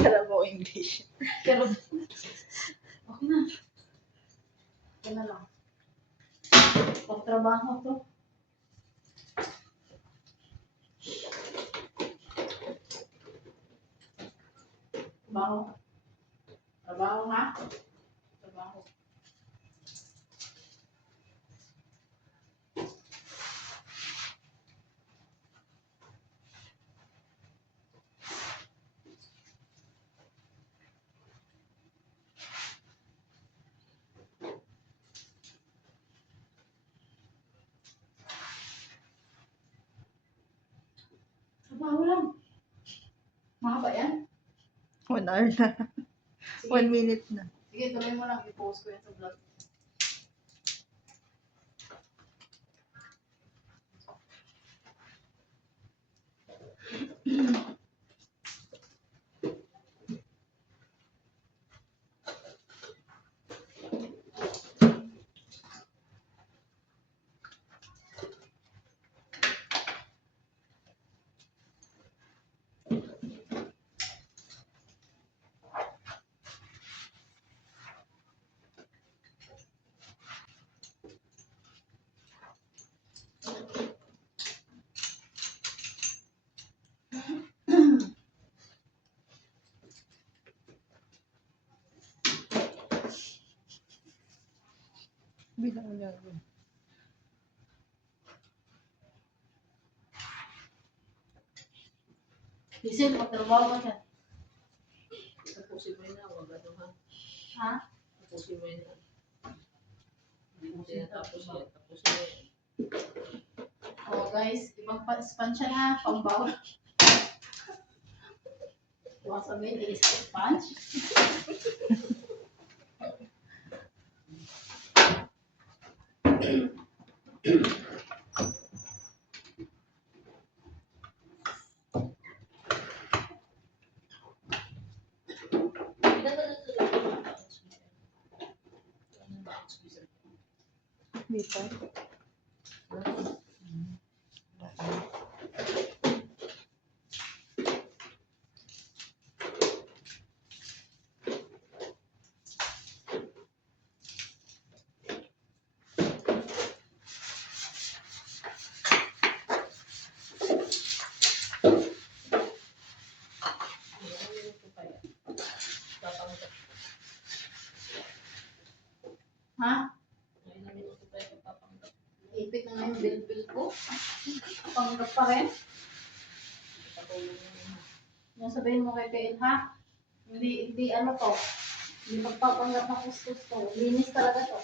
Alam mo English. Pero, okay na. Okay na lang. Pagtrabaho to. Trabaho. Trabaho ha? Trabaho. Trabaho lang. Mahaba yan? 1 hour na. 1 minute na. Sige, tuloy mo lang. I-post ko yan sa vlog. Bilang niya. Listen, magtrabaho ka dyan. Tapusin mo yun na, huwag ano ha. Ha? Tapusin mo yun na. Hindi na tapos yan, tapusin mo yan. Oh guys, ibang sponge yan ha. Pambawal. Baka sabihin, sponge. Dito. Ha? Ipit na nga yung bill ko. Panggap pa rin. Yung sabihin mo kay PL ha? Hindi ano to. Hindi magpapanggap na kuskus to. Linis talaga to.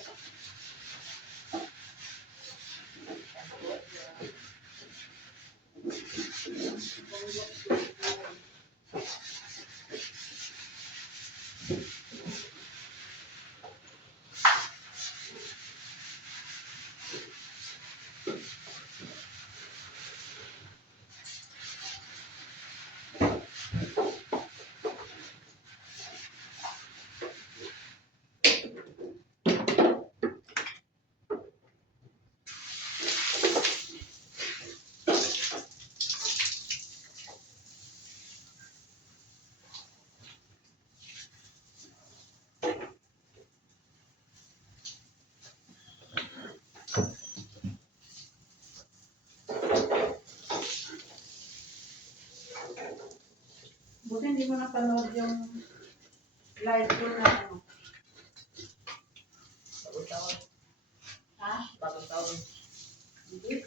Buti hindi mo napanood yung live ko na ano. Bagong taon. Ha? Bagong taon. Hindi.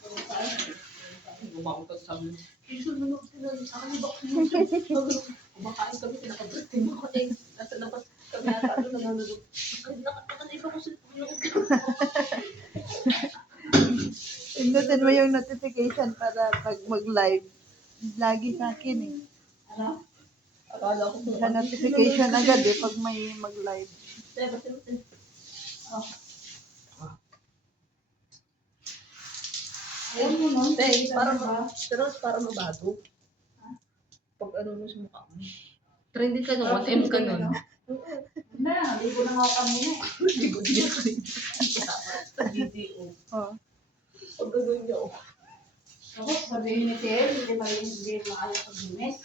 Ano saan? Gumawa ko sa sabi. Susunod sila sa akin. Kumakain kami, pinaka-birthday mo ko eh. Nasa labas kami ata doon nanonood. Nakalipa ko sa Pindutin mo yung notification para pag mag-live. Lagi sa akin eh. Ano? akala ko Sa notification agad eh pag may mag-live. Oh. Ayaw mo nun? Pero para mabago. Pag ano mo sa mukha mo. Trending ka nun, 1M ka nun. Na, libo na nga kami na. Ligo niya ka rin. Sa GDO. Oh. Pag gano'n niya, oh. Ako, sabi sabihin ni Tel, hindi maayos pag-linis.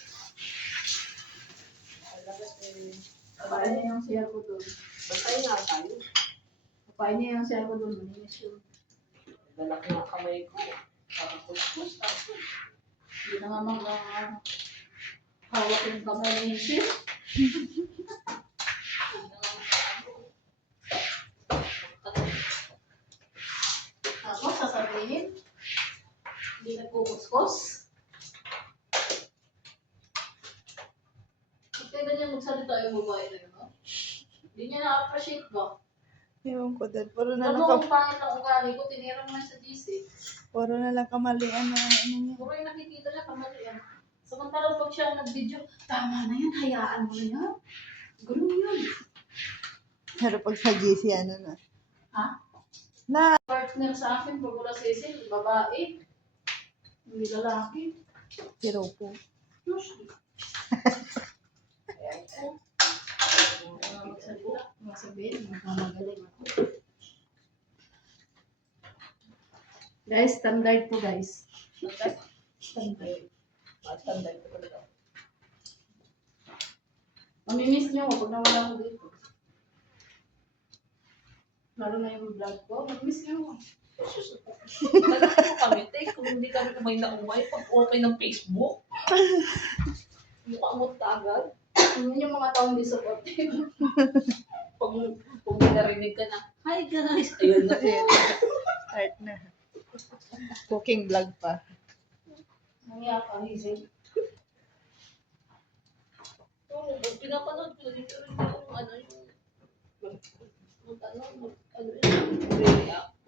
Labas eh. Kapain niya yung CR ko doon. Bantay nga tayo. Kapain niya yung CR ko doon. Malinis yun. Dalak nga kamay ko. Tapos. Hindi na nga hawak yung kamay ni Tel. Tapos sasabihin, hindi nagkukuskos. Kasi ganyan magsalita yung babae na yun, no? Hindi niya na-appreciate ba? Ewan ko din. Puro na Alam lang, mo kung pangit ang ugali ko, tinira mo na sa GC. puro na lang kamalian na ano niya. Puro yung nakikita niya, kamali yan. Samantalang pag siya nag-video, tama na yan, hayaan mo na yan. Gulo yun. Pero pag sa GC, ano na. Ha? Na, Partner sa akin, pag wala sisil, babae. Hindi lalaki. hero po. Diyos. Kaya ako. Magsalita, masabihin, magmamagaling ako. Guys, standard to guys. Standard? Standard. Standard ko talaga. Mamimiss niyo ako pag nawala ko dito. Lalo na yung vlog ko, mamimiss niyo ako. Talaga po kami, kung hindi kami kumain na umay, pag okay ng Facebook, mukha mo tagad. Yun yung mga taong di supportive. Pag may narinig ka na, hi guys, ayun na. Ayun, art na. Cooking vlog pa. Nangyaya pa, Hazel. Oo, pinapanood ko dito rin yung ano yung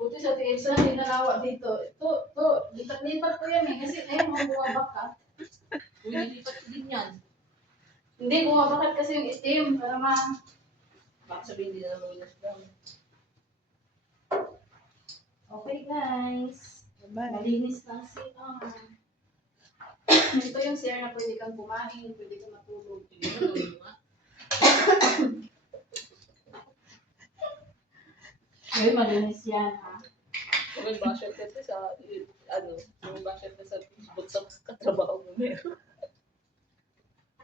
Buti sa TSA, hindi nalawa dito. Ito, lipat-lipat ko yan eh. Kasi ngayon, mga bumabakat. Uy, nilipat din yan. Hindi, bumabakat kasi yung itim. Para Baka sabihin din na naman yung brown. Okay guys. Bye. Malinis lang siya. Ito yung CR na pwede kang kumain, pwede kang matulog. Ngayon, malinis yan ha. Kung may basher kasi sa, may basher ka sa Facebook sa katrabaho mo meron.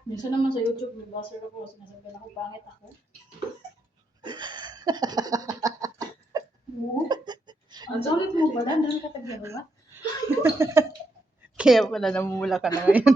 Minsan naman sa YouTube, may buzzer ako. Sinasabihan ako, pangit ako. Oo. Ang sulit mo pala, dami ka tagyaro ba? Kaya pala namumula ka na ngayon.